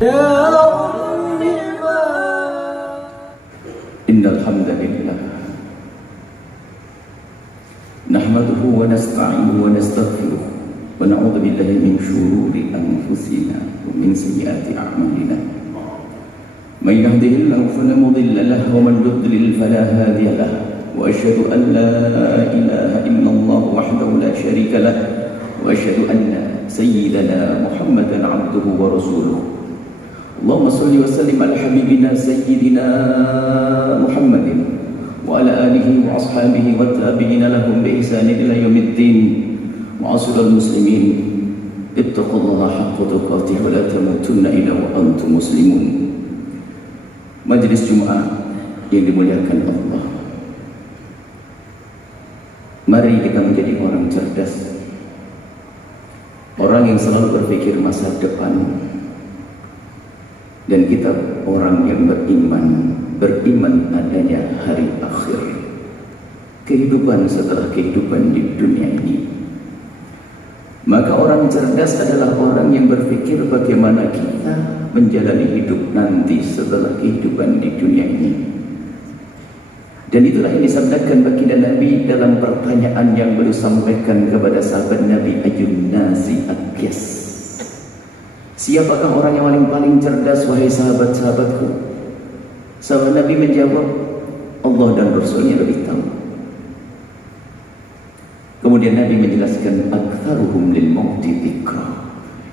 Innal hamdalillah nahmaduhu wa nasta'inuhu wa nastaghfiruh wa na'udzu billahi min shururi anfusina wa min sayyiati a'malina. May yahdihillahu fala mudilla lahu wa man yudlil fala hadiya lahu. Wa asyhadu an la ilaha illallah wahdahu la syarika lahu wa asyhadu anna sayyidana Muhammadan 'abduhu wa rasuluh. Allahumma salli wa sallim ala habibina sayyidina Muhammadin wa ala alihi wa ashabihi wa tabi'ina lahum bi ihsanin ila yaumiddin. Ma'asyiral muslimin, ittaqullaha haqqa tuqatih wa la tamutunna illa wa antum muslimun. Majelis Jumat yang dimuliakan Allah, mari kita menjadi orang cerdas, orang yang selalu berpikir masa depan. Dan kita orang yang beriman adanya hari akhir, kehidupan setelah kehidupan di dunia ini. Maka orang cerdas adalah orang yang berpikir bagaimana kita menjalani hidup nanti setelah kehidupan di dunia ini. Dan itulah yang disabdakan baginda Nabi dalam pertanyaan yang beliau sampaikan kepada sahabat Nabi, Ayyun nasi akyas. Siapakah orang yang paling cerdas wahai sahabat-sahabatku? Sahabat Nabi menjawab, Allah dan Rasulnya lebih tahu. Kemudian Nabi menjelaskan, aktsaruhum lil mauti dzikra,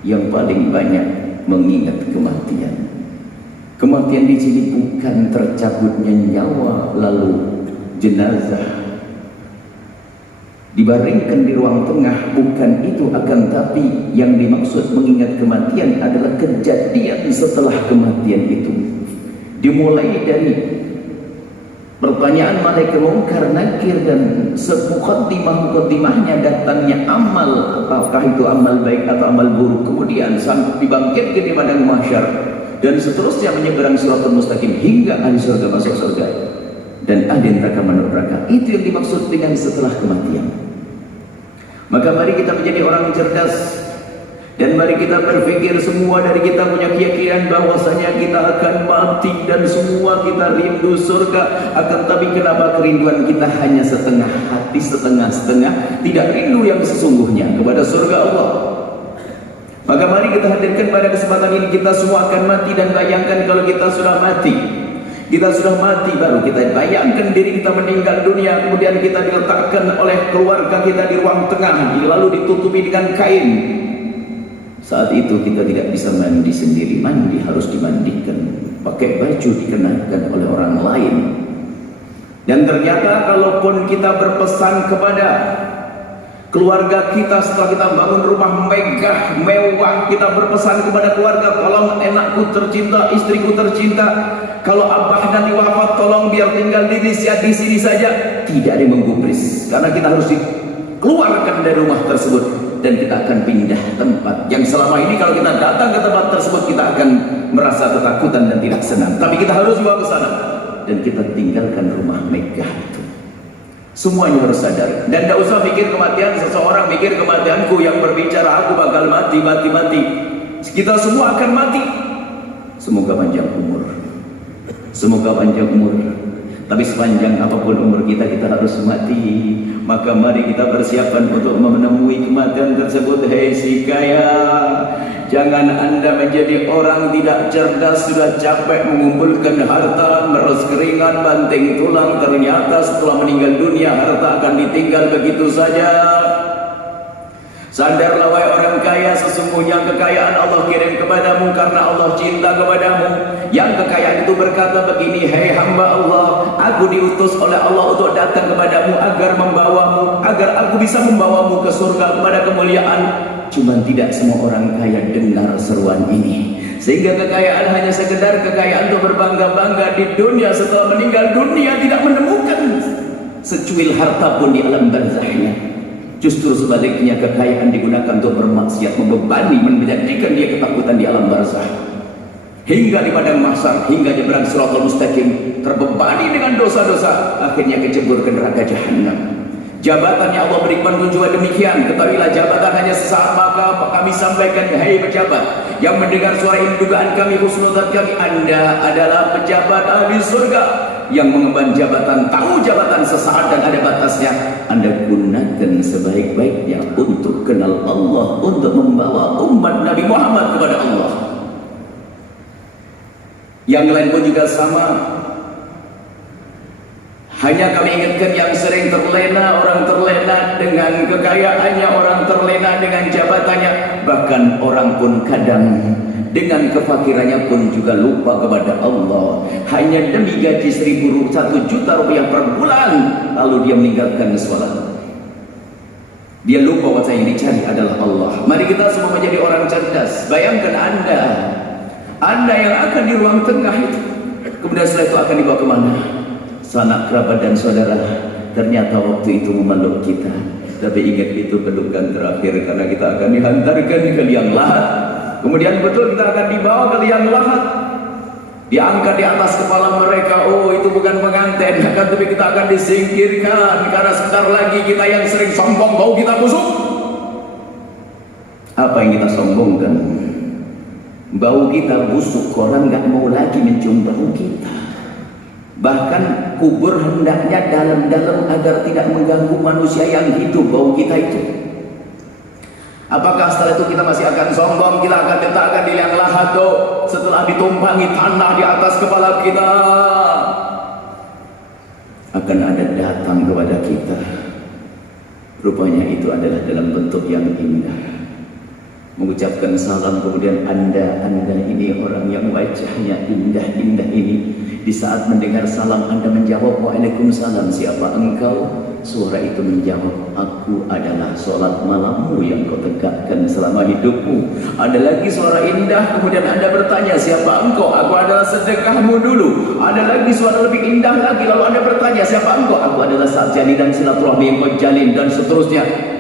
yang paling banyak mengingat kematian. Kematian di sini bukan tercabutnya nyawa lalu jenazah dibaringkan di ruang tengah, bukan itu, akan tapi yang dimaksud mengingat kematian adalah kejadian setelah kematian itu. Dimulai dari pertanyaan malaikat mungkar nakir dan mukaddimahnya datangnya amal, apakah itu amal baik atau amal buruk, kemudian sampai dibangkitkan di padang mahsyar dan seterusnya menyeberang siratal mustaqim hingga ahli surga masuk surga dan ahli neraka masuk neraka. Itu yang dimaksud dengan setelah kematian. Maka mari kita menjadi orang cerdas, dan mari kita berpikir semua dari kita punya keyakinan bahwasanya kita akan mati dan semua kita rindu surga. Akan tapi kenapa kerinduan kita hanya setengah hati, setengah-setengah, tidak rindu yang sesungguhnya kepada surga Allah. Maka mari kita hadirkan pada kesempatan ini, kita semua akan mati, dan bayangkan kalau kita sudah mati. Kita sudah mati, baru kita bayangkan diri kita meninggal dunia, kemudian kita diletakkan oleh keluarga kita di ruang tengah, lalu ditutupi dengan kain. Saat itu kita tidak bisa mandi sendiri, mandi harus dimandikan, pakai baju dikenakan oleh orang lain. Dan ternyata kalaupun kita berpesan kepada keluarga kita setelah kita bangun rumah megah, mewah, kita berpesan kepada keluarga, tolong enakku tercinta, istriku tercinta, kalau abah nanti wafat tolong biar tinggal di sini saja. Tidak ada yang menggubris, karena kita harus dikeluarkan dari rumah tersebut dan kita akan pindah tempat yang selama ini kalau kita datang ke tempat tersebut kita akan merasa ketakutan dan tidak senang, tapi kita harus dibawa ke sana dan kita tinggalkan rumah megah itu. Semuanya harus sadar, dan tidak usah mikir kematian. Seseorang mikir kematianku, yang berbicara aku bakal mati. Kita semua akan mati. Semoga panjang umur, semoga panjang umur. Tapi sepanjang apapun umur kita, kita harus mati. Maka mari kita persiapkan untuk menemui kematian tersebut. Hei si kaya, jangan anda menjadi orang tidak cerdas, sudah capek mengumpulkan harta, meres keringat, banting tulang, ternyata setelah meninggal dunia harta akan ditinggal begitu saja. Sadarlah wahai orang kaya, sesungguhnya kekayaan Allah kirim kepadamu karena Allah cinta kepadamu. Yang kekayaan itu berkata begini, hei hamba Allah, aku diutus oleh Allah untuk datang kepadamu agar membawamu, agar aku bisa membawamu ke surga kepada kemuliaan. Cuma tidak semua orang kaya dengar seruan ini, sehingga kekayaan hanya sekedar kekayaan untuk berbangga-bangga di dunia. Setelah meninggal dunia tidak menemukan secuil harta pun di alam barzahnya. Justru sebaliknya, kekayaan digunakan untuk bermaksiat, membebani, menjadikan dia ketakutan di alam barzah. Hingga di padang mahsyar, hingga nyebrang siratal mustaqim, terbebani dengan dosa-dosa, akhirnya kecebur ke neraka jahanam. Jabatannya Allah berikan pun juga demikian. Ketahuilah jabatan hanya sesaat, maka kami sampaikan, hai pejabat yang mendengar suara ini, dugaan kami, husnudzan kami, Anda adalah pejabat ahli surga yang mengemban jabatan, tahu jabatan sesaat dan ada batasnya. Anda gunakan sebaik-baiknya untuk kenal Allah, untuk membawa umat Nabi Muhammad kepada Allah. Yang lain pun juga sama. Hanya kami ingatkan yang sering terlena, orang terlena dengan kekayaannya, orang terlena dengan jabatannya, bahkan orang pun kadang dengan kefakirannya pun juga lupa kepada Allah. Hanya demi gaji 1 juta rupiah per bulan, lalu dia meninggalkan sholat. Dia lupa bahwa yang dicari adalah Allah. Mari kita semua menjadi orang cerdas. Bayangkan Anda yang akan di ruang tengah itu, kemudian setelah itu akan dibawa kemana? Sanak kerabat dan saudara. Ternyata waktu itu memeluk kita, tapi ingat itu pelukan terakhir, karena kita akan dihantarkan ke liang lahat. Kemudian betul kita akan dibawa ke liang lahat, diangkat di atas kepala mereka. Oh, itu bukan pengantin, tapi kita akan disingkirkan karena sebentar lagi kita yang sering sombong bau kita busuk. Apa yang kita sombongkan? Bau kita busuk, orang nggak mau lagi mencium bau kita. Bahkan kubur hendaknya dalam-dalam agar tidak mengganggu manusia yang hidup bau kita itu. Apakah setelah itu kita masih akan sombong? Kita akan letakkan di liang lahat setelah ditumpangi tanah di atas kepala kita. Akan ada datang kepada kita. Rupanya itu adalah dalam bentuk yang indah. Mengucapkan salam, kemudian anda ini orang yang wajahnya indah-indah ini, di saat mendengar salam Anda menjawab, Waalaikumsalam, siapa engkau? Suara itu menjawab, aku adalah sholat malammu yang kau tegakkan selama hidupmu. Ada lagi suara indah, kemudian Anda bertanya, siapa engkau? Aku adalah sedekahmu dulu. Ada lagi suara lebih indah lagi, lalu Anda bertanya, siapa engkau? Aku adalah saat jalin dan silaturahmi yang kau jalin, dan seterusnya.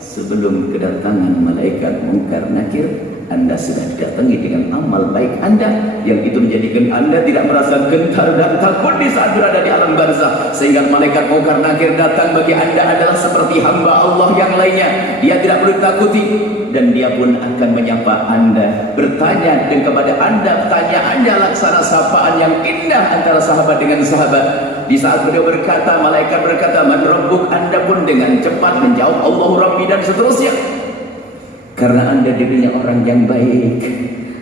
Sebelum kedatangan malaikat mungkar nakir, Anda sudah didatangi dengan amal baik Anda, yang itu menjadikan Anda tidak merasa gentar dan takut di saat berada di alam barzah. Sehingga malaikat mungkar nakir datang bagi Anda adalah seperti hamba Allah yang lainnya. Dia tidak perlu ditakuti, dan dia pun akan menyapa Anda, bertanya dan kepada Anda, tanya Anda laksana sapaan yang indah antara sahabat dengan sahabat. Di saat beliau berkata, malaikat berkata, Man Rabbuk, Anda pun dengan cepat menjawab, Allahu Rabbi, dan seterusnya. Karena Anda dirinya orang yang baik,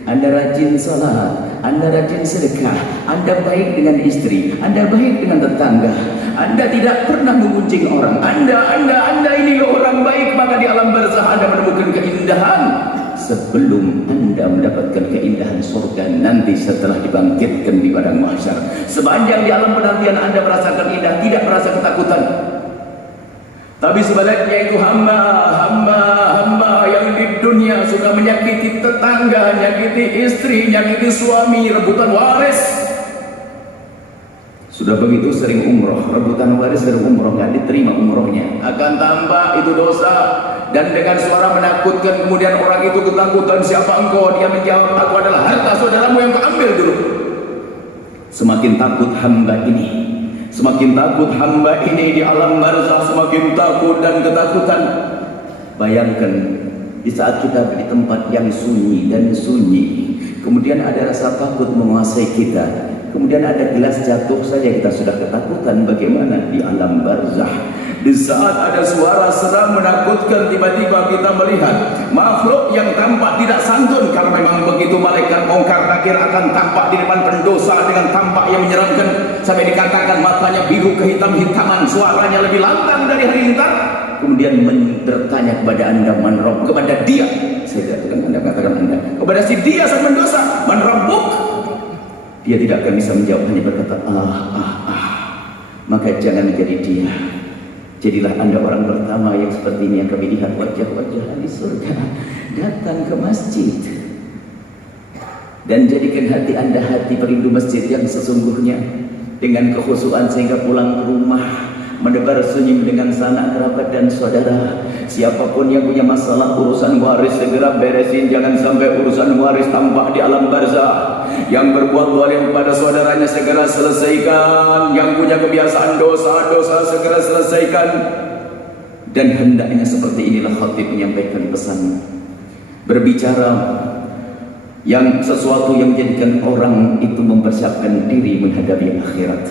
Anda rajin salat, Anda rajin sedekah, Anda baik dengan istri, Anda baik dengan tetangga, Anda tidak pernah menguncing orang, Anda ini orang baik, maka di alam barzah Anda menemukan keindahan sebelum Anda mendapatkan keindahan surga nanti setelah dibangkitkan di padang mahsyar. Sepanjang di alam penantian Anda merasakan indah, tidak merasa ketakutan. Tapi sebaliknya itu hamba yang di dunia suka menyakiti tetangga, menyakiti istri, menyakiti suami, rebutan waris. Sudah begitu sering umroh, rebutan waris dari umroh, nggak diterima umrohnya, akan tambah itu dosa. Dan dengan suara menakutkan, kemudian orang itu ketakutan, siapa engkau? Dia menjawab, aku adalah harta saudaramu yang kau ambil dulu. Semakin takut hamba ini di alam barzah, semakin takut dan ketakutan. Bayangkan di saat kita di tempat yang sunyi dan sunyi, kemudian ada rasa takut menguasai kita, kemudian ada gelas jatuh saja kita sudah ketakutan. Bagaimana di alam barzah? Di saat ada suara seram menakutkan, tiba-tiba kita melihat makhluk yang tampak tidak santun, karena memang begitu malaikat mungkar nakir akan tampak di depan pendosa dengan tampak yang menyeramkan, sampai dikatakan matanya biru kehitam-hitaman, suaranya lebih lantang dari halilintar. Kemudian bertanya kepada Anda, Man Rabb, kepada dia, saya katakan Anda, katakan Anda, kepada si dia sang pendosa, Man Rabbuk. Dia tidak akan bisa menjawab, hanya berkata maka jangan menjadi dia. Jadilah Anda orang pertama yang seperti ini yang kami lihat wajah-wajah di surga datang ke masjid, dan jadikan hati Anda hati perindu masjid yang sesungguhnya dengan kekhusyuan, sehingga pulang ke rumah menebar senyum dengan sanak kerabat dan saudara. Siapapun yang punya masalah urusan waris segera beresin, jangan sampai urusan waris tampak di alam barzah. Yang berbuat zalim kepada saudaranya segera selesaikan, yang punya kebiasaan dosa-dosa segera selesaikan. Dan hendaknya seperti inilah khatib menyampaikan pesan. berbicara yang sesuatu yang menjadikan orang itu mempersiapkan diri menghadapi akhirat.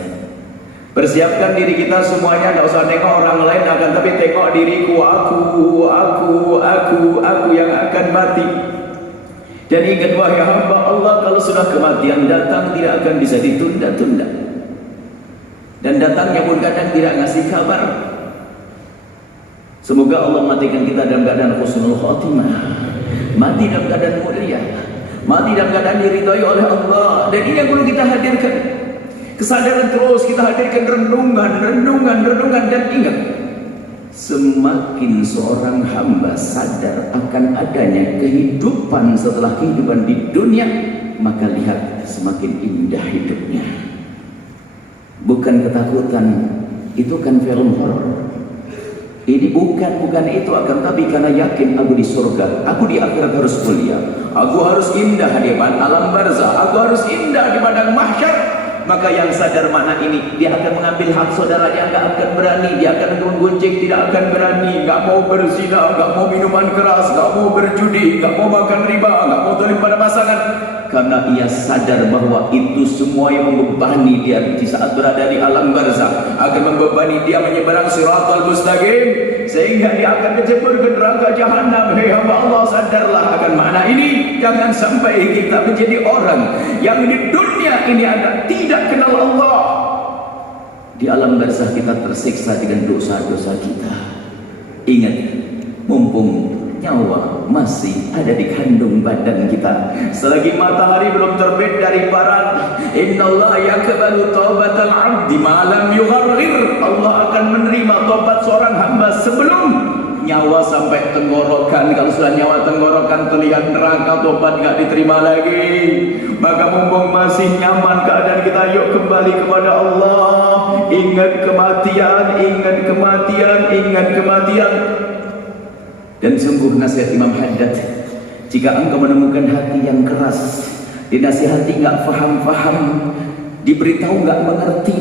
Persiapkan diri kita semuanya, tidak usah tengok orang lain, akan tapi tengok diriku, aku yang akan mati. Dan ingat wahai hamba Allah, kalau sudah kematian datang tidak akan bisa ditunda-tunda. Dan datangnya pun kadang tidak ngasih kabar. Semoga Allah matikan kita dalam keadaan husnul khotimah, mati dalam keadaan mulia, mati dalam keadaan diridhai oleh Allah. Dan ini yang perlu kita hadirkan. Kesadaran terus kita hadirkan, renungan dan ingat, semakin seorang hamba sadar akan adanya kehidupan setelah kehidupan di dunia, maka lihat semakin indah hidupnya. Bukan ketakutan, itu kan film horor. Ini bukan itu, akan tapi karena yakin aku di surga, aku di akhirat harus mulia, aku harus indah di alam barzah, aku harus indah di padang mahsyar. Maka yang sadar makna ini, dia akan mengambil hak saudara, dia nggak akan berani, dia akan menggunjing, tidak akan berani, nggak mau berzina, nggak mau minuman keras, nggak mau berjudi, nggak mau makan riba, nggak mau zalim pada pasangan, karena ia sadar bahwa itu semua yang membebani dia di saat berada di alam barzah, akan membebani dia menyeberang siratal mustaqim, sehingga dia akan kecebur ke neraka jahanam. Hei hamba Allah, sadarlah akan makna ini. Jangan sampai kita menjadi orang yang di dunia ini ada tidak kenal Allah. Di alam barzah kita tersiksa dengan dosa-dosa kita. Ingat, mumpung nyawa masih ada di kandung badan kita, selagi matahari belum terbit dari barat, innallaha yaqbalu taubatal 'abdi ma lam yugharrir. Allah akan menerima taubat seorang hamba sebelum nyawa sampai tenggorokan. Kalau sudah nyawa tenggorokan terlihat neraka, tobat nggak diterima lagi. Maka mumpung masih nyaman keadaan kita, yuk kembali kepada Allah. Ingat kematian, ingat kematian, ingat kematian. Dan sungguh nasihat Imam Haddad, jika engkau menemukan hati yang keras, dinasihati nggak faham-faham, diberitahu nggak mengerti,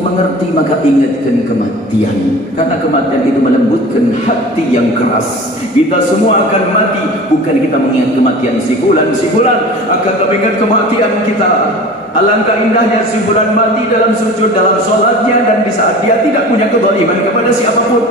maka ingatkan kematian. Karena kematian itu melembutkan hati yang keras. Kita semua akan mati, bukan kita mengingat kematian si fulan, akan mengingat kematian kita. Alangkah indahnya si fulan mati dalam sujud, dalam sholatnya, dan di saat dia tidak punya kezaliman kepada siapapun.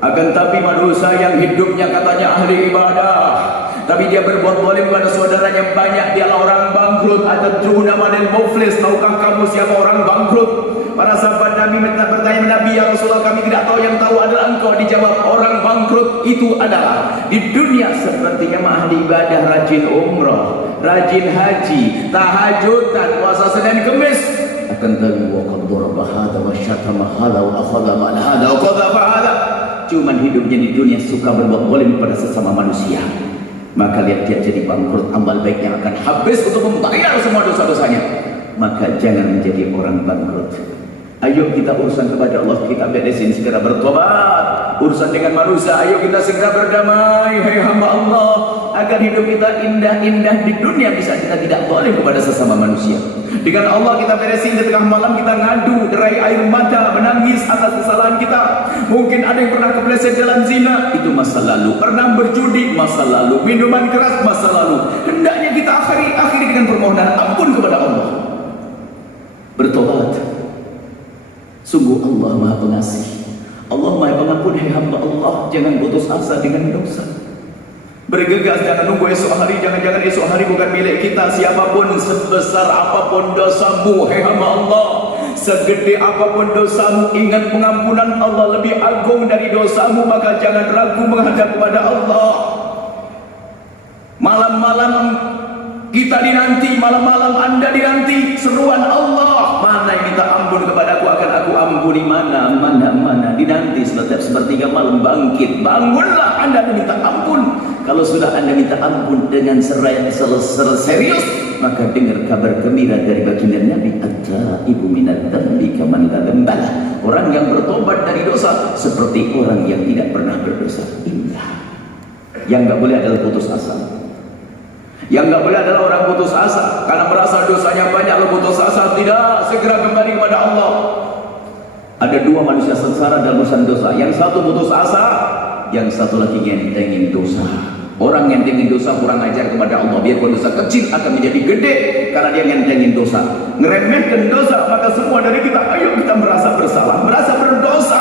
Akan tapi manusia yang hidupnya katanya ahli ibadah, tapi dia berbuat zalim pada saudaranya banyak, dia orang bangkrut. Atadruna manil muflis, tahukah kamu siapa orang bangkrut? Para sahabat Nabi bertanya Nabi, ya Rasulullah, kami tidak tahu, yang tahu adalah engkau. Dijawab, orang bangkrut itu adalah di dunia sepertinya ahli ibadah, rajin umrah, rajin haji, tahajudan, puasa Senin Kemis, akan tapi wa qad daraba hadha wa syatama hadha wa akhadha mal hadha wa qadhafa hadha. Cuman hidupnya di dunia suka berbuat zalim pada sesama manusia, maka lihat dia jadi bangkrut, amal baiknya akan habis untuk membayar semua dosa-dosanya. Maka jangan menjadi orang bangkrut. Ayo kita urusan kepada Allah, kita beresin, segera bertobat. Urusan dengan manusia, ayo kita segera berdamai. Hai hamba Allah, agar hidup kita indah-indah di dunia, bisa kita tidak zalim kepada sesama manusia. Dengan Allah kita beresin, di tengah malam kita ngadu, derai air mata, menangis atas kesalahan kita. Mungkin ada yang pernah kepleset jalan zina, itu masa lalu. Pernah berjudi, masa lalu. Minuman keras, masa lalu. Hendaknya kita akhiri dengan permohonan ampun kepada Allah. Bertobat. Sungguh Allah Maha Pengasih, Allah Maha Pengampun. Hai hamba Allah, jangan putus asa dengan dosa. Bergegas, jangan nunggu esok hari. Jangan-jangan esok hari bukan milik kita. Siapapun, sebesar apapun dosamu, hai hamba Allah, segede apapun dosamu, ingat pengampunan Allah lebih agung dari dosamu. Maka jangan ragu menghadap kepada Allah. Malam-malam kita dinanti, malam-malam Anda dinanti seruan Allah. Mana yang minta ampun kepadaku akan aku ampuni. Mana dinanti setiap sepertiga malam bangkit. Bangunlah Anda minta ampun. Kalau sudah Anda minta ampun dengan serius, maka dengar kabar gembira dari baginda Nabi, at-taibu minadz dzambi kaman la dzamba. Orang yang bertobat dari dosa seperti orang yang tidak pernah berdosa. Indah. Yang enggak boleh adalah putus asa. Yang enggak boleh adalah orang putus asa karena merasa dosanya banyak lalu putus asa. Tidak, segera kembali kepada Allah. Ada dua manusia sengsara dalam urusan dosa. Yang satu putus asa, yang satu lagi ngentengin dosa. Orang yang ngentengin dosa kurang ajar kepada Allah. Biarpun dosa kecil akan menjadi gede karena dia ngentengin dosa. Ngeremehkan dosa, maka semua dari kita, ayo kita merasa bersalah, merasa berdosa.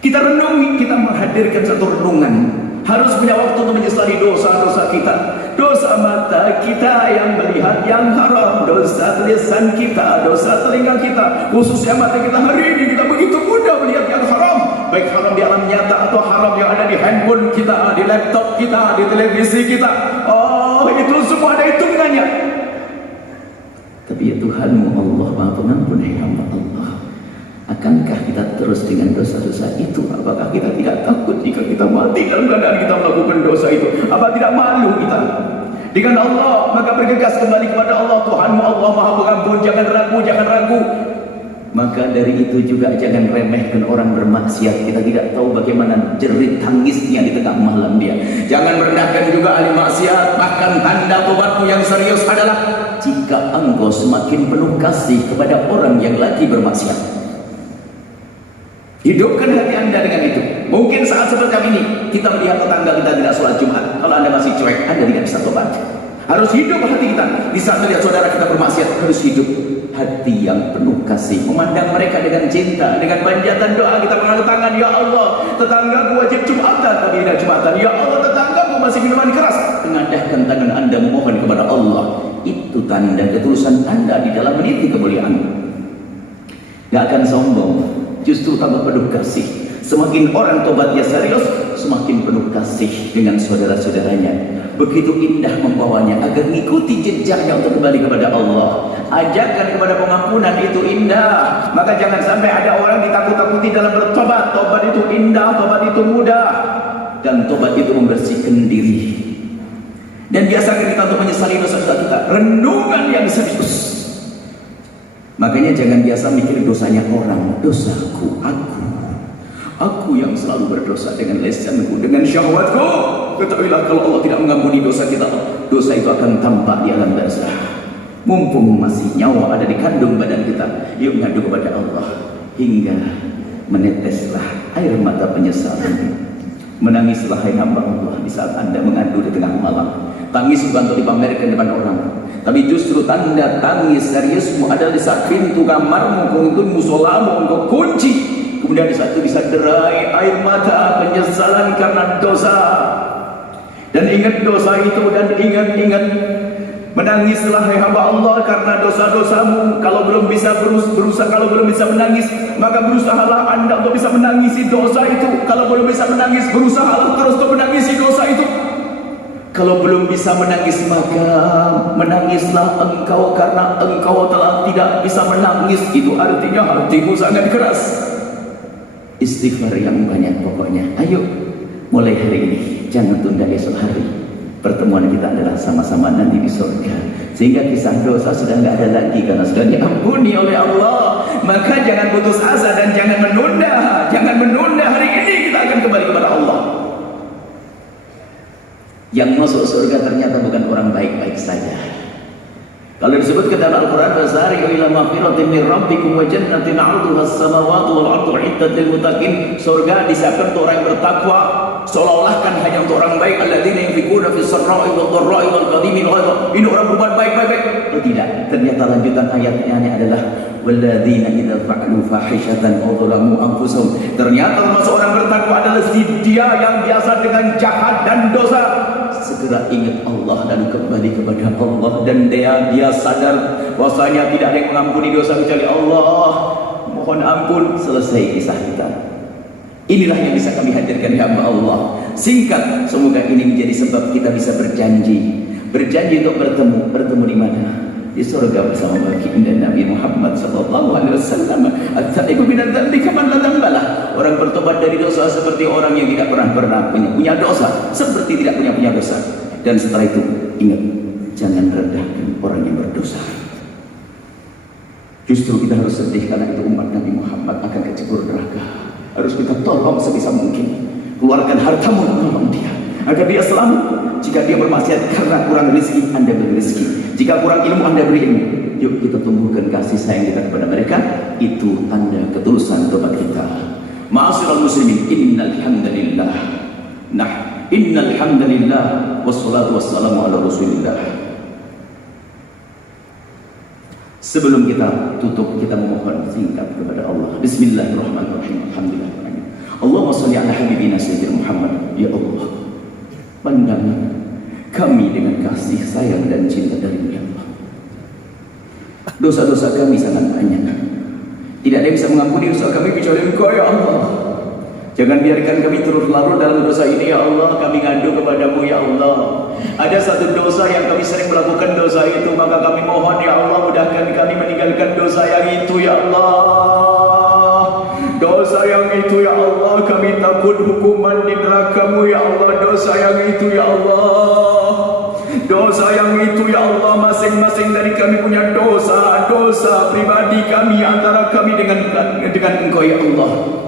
Kita renungi, kita menghadirkan satu renungan. Harus punya waktu untuk menyesali dosa-dosa kita. Dosa mata kita yang melihat yang haram, dosa lisan kita, dosa telinga kita, khususnya mata kita hari ini kita begitu mudah melihat yang haram, baik haram di alam nyata atau haram yang ada di handphone kita, di laptop kita, di televisi kita. Oh, itu semua ada hitungannya. Tapi ya Tuhanmu Allah Maha Pengampun, hai hamba Allah. Akankah kita terus dengan dosa-dosa itu? Apakah kita tidak takut jika kita mati dalam keadaan kita melakukan dosa itu? Apa tidak malu kita dengan Allah? Maka bergegas kembali kepada Allah. Tuhanmu Allah Maha Pengampun, jangan ragu, jangan ragu. Maka dari itu juga jangan remehkan orang bermaksiat. Kita tidak tahu bagaimana jerit tangisnya di tengah malam dia. Jangan merendahkan juga ahli maksiat. Bahkan tanda tobatmu yang serius adalah jika engkau semakin penuh kasih kepada orang yang lagi bermaksiat. Hidupkan hati anda dengan itu. Mungkin saat seperti ini kita melihat tetangga kita tidak sholat Jumat. Kalau anda masih cuek, anda tidak bisa tobat. Harus hidup hati kita. Di saat melihat saudara kita bermaksiat, harus hidup hati yang penuh kasih. Memandang mereka dengan cinta, dengan panjatan doa kita mengangkat tangan. Ya Allah, tetanggaku wajib Jumatan tapi tidak Jumatan. Ya Allah, tetanggaku masih minuman keras. Mengadahkan tangan anda memohon kepada Allah. Itu tanda ketulusan anda di dalam meniti kemuliaan. Gak akan sombong. Justru tambah penuh kasih. Semakin orang tobatnya serius, semakin penuh kasih dengan saudara-saudaranya. Begitu indah membawanya agar mengikuti jejaknya untuk kembali kepada Allah. Ajarkan kepada pengampunan itu indah. Maka jangan sampai ada orang ditakut-takuti dalam bertobat. Tobat itu indah, tobat itu mudah, dan tobat itu membersihkan diri. Dan biasakan kita untuk menyesali dosa-dosa kita. Renungan yang serius. Makanya jangan biasa mikir dosanya orang. Dosaku, aku yang selalu berdosa dengan lisanku, dengan syahwatku. Ketahuilah kalau Allah tidak mengampuni dosa kita, dosa itu akan tampak di alam barzah. Mumpung masih nyawa ada di kandung badan kita, yuk ngadu kepada Allah hingga meneteslah air mata penyesalan. Menangislah hai hamba Allah di saat anda mengadu di tengah malam. Tangis bukan untuk dipamerkan depan orang, tapi justru tanda tangis seriusmu adalah di saat pintu kamarmu, kuntum musolamu engkau kunci. Kemudian di saat itu bisa derai air mata penyesalan karena dosa. Dan ingat dosa itu, dan ingat menangislah hai hamba Allah karena dosa-dosamu. Kalau belum bisa berusaha, kalau belum bisa menangis, maka berusahalah anda untuk bisa menangisi dosa itu. Kalau belum bisa menangis, berusahalah terus untuk menangisi dosa itu. Kalau belum bisa menangis, maka menangislah engkau karena engkau telah tidak bisa menangis. Itu artinya hatimu sangat keras. Istighfar yang banyak pokoknya. Ayo mulai hari ini, jangan tunda esok hari. Pertemuan kita adalah sama-sama nanti di surga. Sehingga kisah dosa sudah tidak ada lagi karena sudah diampuni oleh Allah. Maka jangan putus asa dan jangan menunda. Jangan menunda, hari ini kita akan kembali kepada Allah. Yang masuk surga ternyata bukan orang baik-baik saja. Kalau disebutkan dalam Al-Quran, "Fasari'u ila maghfiratin min rabbikum wa jannatin 'arduha as-samawati wal ardu 'iddat lil muttaqin." Surga disiapkan untuk orang yang bertakwa, seolah-olah kan hanya untuk orang baik. Alladzina yunfiquna fis sarra'i wad dharra'i wal qadimil ghaidha. Ini orang berbuat baik-baik. Oh tidak, ternyata lanjutan ayatnya adalah walladzina idza fa'alu fahishatan aw dzalamu anfusahum. Ternyata termasuk orang bertakwa adalah dia yang biasa dengan jahat dan dosa segera ingat Allah dan kembali kepada Allah, dan dia sadar bahwasanya tidak ada yang mengampuni dosa kecuali Allah. Mohon ampun, selesai kisah kita. Inilah yang bisa kami hadirkan ya hamba Allah. Singkat, semoga ini menjadi sebab kita bisa berjanji untuk bertemu di mana? Di surga bersama baginda Nabi Muhammad sallallahu alaihi wasallam. At-taibu min adz-dzambi kaman la dzambalah. Orang bertobat dari dosa seperti orang yang tidak pernah punya dosa, seperti tidak punya dosa. Dan setelah itu ingat, jangan rendahkan orang yang berdosa. Justru kita harus sedih karena itu umat Nabi Muhammad akan kecebur neraka. Harus kita tolong sebisa mungkin. Keluarkan hartamu menolong dia agar dia selamat. Jika dia bermaksiat karena kurang rezeki, anda beri rezeki. Jika kurang ilmu, anda beri ilmu. Yuk kita tumbuhkan kasih sayang kita kepada mereka. Itu tanda ketulusan tobat kita. Ma'asyiral muslimin, innal hamdalillah Innal hamdalillah wassalatu wassalamu ala Rasulillah. Sebelum kita tutup, kita memohon singkat kepada Allah. Bismillahirrahmanirrahim. Alhamdulillah. Allahumma shalli ala habibina sayyidina Muhammad. Ya Allah, pandang kami dengan kasih sayang dan cinta dari-Mu ya Allah. Dosa-dosa kami sangat banyak. Tidak ada yang bisa mengampuni dosa kami kecuali Engkau ya Allah. Jangan biarkan kami terus larut dalam dosa ini ya Allah. Kami ngadu kepadamu ya Allah. Ada satu dosa yang kami sering melakukan dosa itu, maka kami mohon ya Allah, mudahkan kami meninggalkan dosa yang itu ya Allah. Dosa yang itu ya Allah, kami takut hukuman di neraka-Mu ya Allah. Dosa yang itu ya Allah, dosa yang itu ya Allah, masing-masing dari kami punya dosa, dosa pribadi kami antara kami dengan Engkau ya Allah.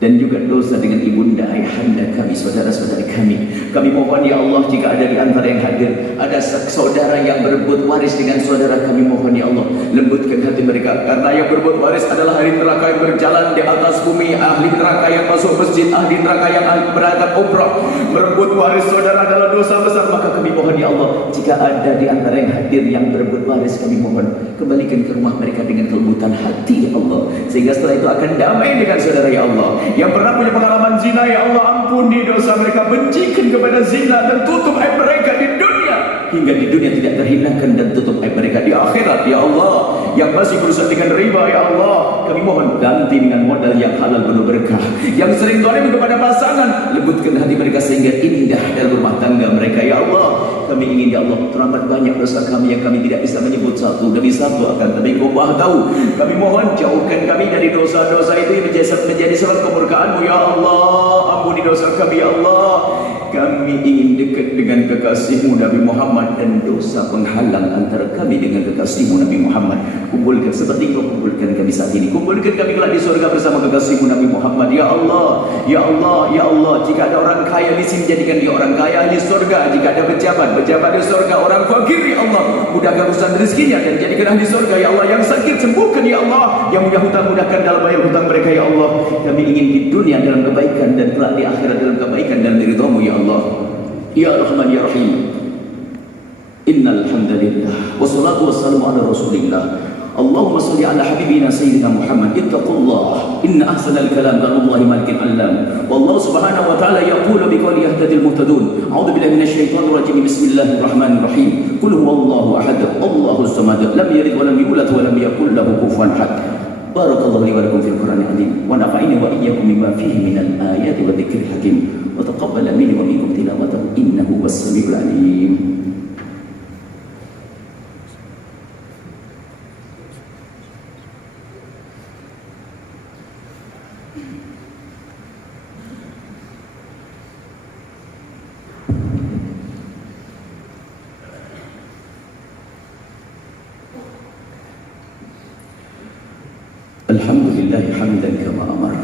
Dan juga dosa dengan ibunda, ayahanda kami, saudara-saudari kami. Kami mohon ya Allah, jika ada di antara yang hadir, ada saudara yang berebut waris dengan saudara kami, mohon ya Allah, lembutkan hati mereka. Karena yang berebut waris adalah ahli neraka yang berjalan di atas bumi, ahli neraka yang masuk masjid, ahli neraka yang berangkat umrah. Merebut waris saudara adalah dosa besar. Maka kami mohon ya Allah, jika ada di antara yang hadir yang berebut waris, kami mohon kembalikan ke rumah mereka dengan kelembutan hati ya Allah, sehingga setelah itu akan damai dengan saudara ya Allah. Yang pernah punya pengalaman zina ya Allah, ampuni dosa mereka, bencikan kepada zina dan tutup aib mereka di dunia, hingga di dunia tidak terhinakan, dan tutup aib mereka di akhirat ya Allah. Yang masih berusaha dengan riba ya Allah, kami mohon ganti dengan modal yang halal penuh berkah. Yang sering zalim kepada pasangan, lembutkan hati mereka sehingga indah dalam rumah tangga mereka ya Allah. Kami ingin ya Allah, teramat banyak dosa kami yang kami tidak bisa menyebut satu demi satu, akan tapi Engkau Maha tahu. Kami mohon jauhkan kami dari dosa-dosa itu yang menjadi sebab kemurkaan-Mu ya Allah. Ampuni dosa kami ya Allah. Kami ingin dekat dengan kekasih-Mu Nabi Muhammad, dan dosa penghalang antara kami dengan kekasih-Mu Nabi Muhammad. Kumpulkan seperti Engkau kumpulkan kami saat ini. Kumpulkan kami kelak di surga bersama kekasih-Mu Nabi Muhammad ya Allah. Ya Allah, ya Allah, jika ada orang kaya di sini, jadikan dia orang kaya di surga. Jika ada pejabat di surga, orang fakir ya Allah, mudahkan urusan rezekinya dan jadikan ahli surga ya Allah. Yang sakit sembuhkan ya Allah, yang punya hutang mudahkan dalam bayar hutang mereka ya Allah. Kami ingin di dunia dalam kebaikan, dan kelak di akhirat dalam kebaikan dan ridha-Mu ya Allah. Ya Rahman ya Rahim. Innal hamdalillah wassalatu wassalamu ala Rasulillah. Allahumma salli ala habibina sayyidina Muhammad. Ittaqullah, inna ahsanal kalam kalamullahi malikil alam. Wallahu subhanahu wa ta'ala yaqulu biqawli yahtadil muhtadun. A'udzu billahi minasyaitonir rajim. Bismillahirrahmanirrahim. Qul huwallahu ahad, Allahus samad, lam yalid wa lam yulad wa lam yakul lahu kufuwan ahad. Barakallahu li wa lakum fil Qur'anil azim, wa nafa'ani wa iyyakum bima fihi minal ayati wa dzikril hakim, wa taqabbal minni wa minkum tilawatahu innahu was-sami'ul alim. Alhamdulillah hamdan kama amar,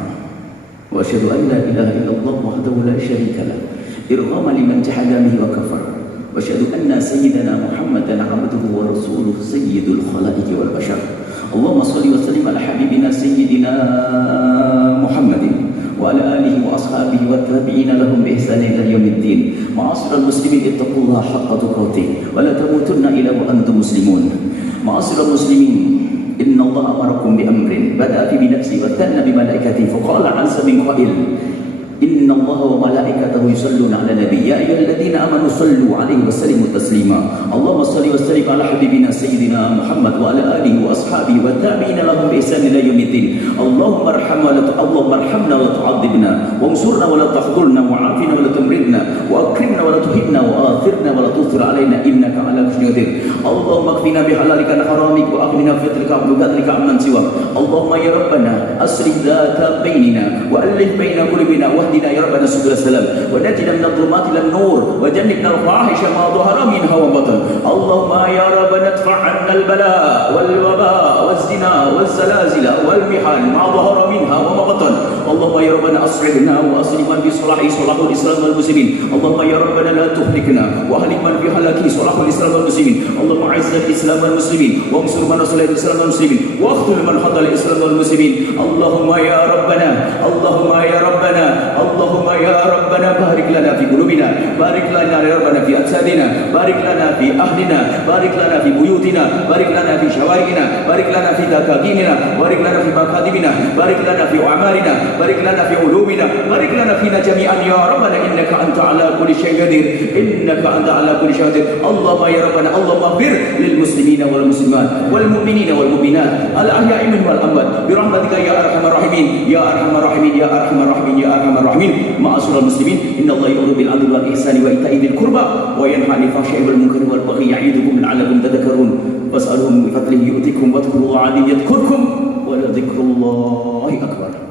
wa asyhadu an la ilaha illallah wahdahu la syarika lah, irghama liman jahada bihi wa kafar, wa asyhadu anna sayyidana Muhammadan abduhu wa rasuluhu sayyidul khalaiqi wal bashar. Allahumma shalli wa sallim ala habibina sayyidina Muhammadin wa ala alihi wa ashabihi wa tabi'ina lahum bi ihsan ila yaumiddin. Ma'asyiral muslimin, ittaqullaha haqqa tuqatih wa la tamutunna illa wa antum muslimun. Ma'asyiral muslimin, inna Allah amarakum bi amrin bada'a fi nafsi wa thanna bi malaikatihi fa qala 'azza min qa'il inna Allah wa malaikatahu yusalluna 'alan nabiy ya ayyuhalladzina amanu sallu 'alaihi wa sallimu taslima. Allahumma shalli wa sallim ala habibina sayyidina Muhammad wa ala alihi wa ashabihi wa tabi'ina lahum bi ihsan ila yaumiddin. Allahumma arhamna wa la tu'adzibna, wansurna wa la tahdhurna, wa 'afina wa la tumridna, wa akrimna wa la tuhinna, wa athirna wa la tusir 'alaina innaka 'ala kulli qadir. Allahumma qina bi halalika an haramik wa aghnina bi fadlika wa qadrika amman siwak. Allahumma ya rabbana aslih dhata bainina wa allih baina qulubina wahdina ya rabbana subhanahu wa ta'ala wa najina min adh-dhulumati ila an-nur wa jannibna al-fahisha ma dhahara minha wa batan. Allahumma ya rabbana adfa' 'anna al-bala' wal waba' waz-zina waz-zalazila wal mihal ma dhahara minha wa ma batan. Allahumma ya rabbana aslihna wa aslih man fi salahi salahul islam wal muslimin. Allahumma ya rabbana la tuhlikna wa ahlik man fi halaki salahul islam wal muslimin. Allahumma a'izzal islam wal muslimin wa ansur man nasala al-islam wal muslimin wa akhtul man khadala al-islam wal muslimin. Allahumma ya rabbana Allahumma ya Rabbana barik lana fi qulubina, barik lana ya Rabbana fi ajsadina, barik lana fi ahlina, barik lana fi buyutina, barik lana fi syawarina, barik lana fi dakaginina, barik lana fi makadibina, barik lana fi u'amarina, barik lana fi ulumina, barik lana fina jami'an ya Rabbana innaka anta ala kulli syai'in qadir, innaka anta ala kulli syai'in qadir. Allahumma ya Rabbana Allahumma ighfir lil muslimina wal muslimat wal mu'minina wal mu'minat al ahya'i minhum wal amwat bi rahmatika ya arhamar rahimin ya arhamar rahimin ya arhamar rahimin ya arhamar rahimin. Ma'asyiral muslimin, innallaha ya'muru bil 'adli wal ihsani wa ita'i dzil qurba wa yanha 'anil fahsya'i wal munkari wal baghi ya'idukum la'allakum tadhakkarun. Fas'aluhum bi fadlihi yu'tikum wadhkurullaha 'alayhi yadhkurkum wa la dzikrullahi akbar.